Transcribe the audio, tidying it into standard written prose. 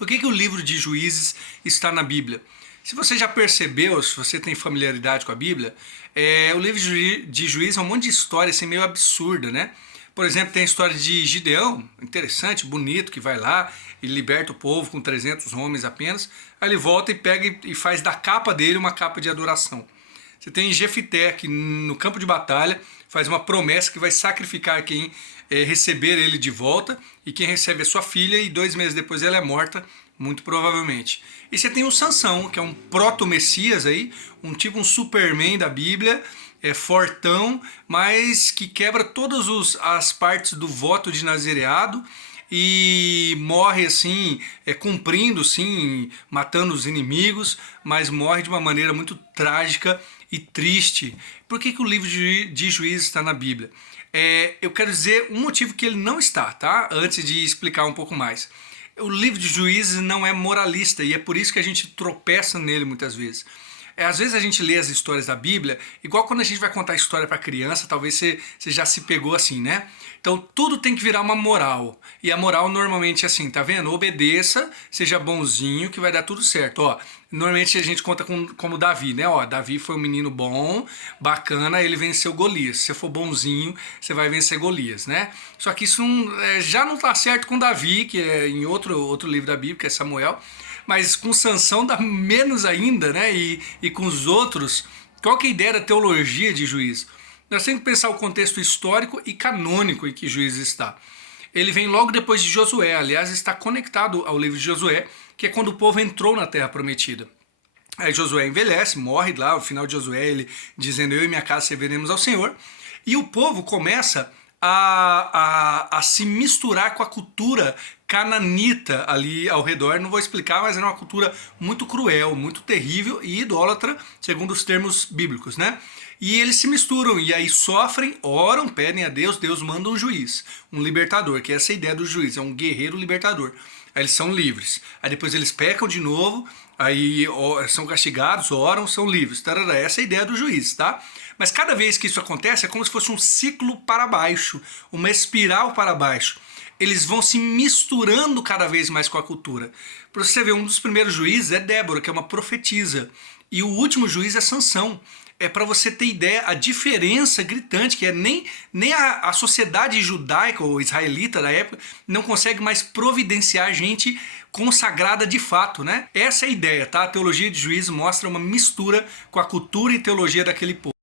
Por que o livro de Juízes está na Bíblia? Se você já percebeu, se você tem familiaridade com a Bíblia, o livro de Juízes é um monte de história assim, meio absurda, né? Por exemplo, tem a história de Gideão, interessante, bonito, que vai lá e liberta o povo com 300 homens apenas. Aí ele volta e pega e faz da capa dele uma capa de adoração. Você tem Jefité, que no campo de batalha faz uma promessa que vai sacrificar quem receber ele de volta, e quem recebe a sua filha, e 2 meses depois ela é morta, muito provavelmente. E você tem o Sansão, que é um proto-messias aí, um Superman da Bíblia, fortão, mas que quebra todas as partes do voto de nazireado e morre assim, cumprindo sim, matando os inimigos, mas morre de uma maneira muito trágica e triste. Por que o livro de Juízes está na Bíblia? Eu quero dizer um motivo que ele não está, tá? Antes de explicar um pouco mais. O livro de Juízes não é moralista e é por isso que a gente tropeça nele muitas vezes. Às vezes a gente lê as histórias da Bíblia, igual quando a gente vai contar história para criança, talvez você já se pegou assim, né? Então tudo tem que virar uma moral. E a moral normalmente é assim, tá vendo? Obedeça, seja bonzinho, que vai dar tudo certo. Ó, normalmente a gente conta como Davi, né? Ó, Davi foi um menino bom, bacana, ele venceu Golias. Se você for bonzinho, você vai vencer Golias, né? Só que isso já não tá certo com Davi, que é em outro livro da Bíblia, que é Samuel. Mas com Sansão dá menos ainda, né? E com os outros, qual que é a ideia da teologia de Juízes? Nós temos que pensar o contexto histórico e canônico em que Juízes está. Ele vem logo depois de Josué, aliás, está conectado ao livro de Josué, que é quando o povo entrou na Terra Prometida. Aí Josué envelhece, morre lá, no final de Josué, ele dizendo: eu e minha casa serviremos ao Senhor. E o povo começa a se misturar com a cultura cananita ali ao redor. Não vou explicar, mas era uma cultura muito cruel, muito terrível e idólatra, segundo os termos bíblicos, né? E eles se misturam, e aí sofrem, oram, pedem a Deus, Deus manda um juiz, um libertador, que é essa a ideia do juiz, é um guerreiro libertador. Aí eles são livres. Aí depois eles pecam de novo, aí são castigados, oram, são livres. Tarará, essa é a ideia do juiz, tá? Mas cada vez que isso acontece é como se fosse um ciclo para baixo, uma espiral para baixo. Eles vão se misturando cada vez mais com a cultura. Para você ver, um dos primeiros juízes é Débora, que é uma profetisa. E o último juiz é Sansão. É para você ter ideia a diferença gritante, que é nem a sociedade judaica ou israelita da época não consegue mais providenciar gente consagrada de fato, né? Essa é a ideia, tá? A teologia de Juízes mostra uma mistura com a cultura e teologia daquele povo.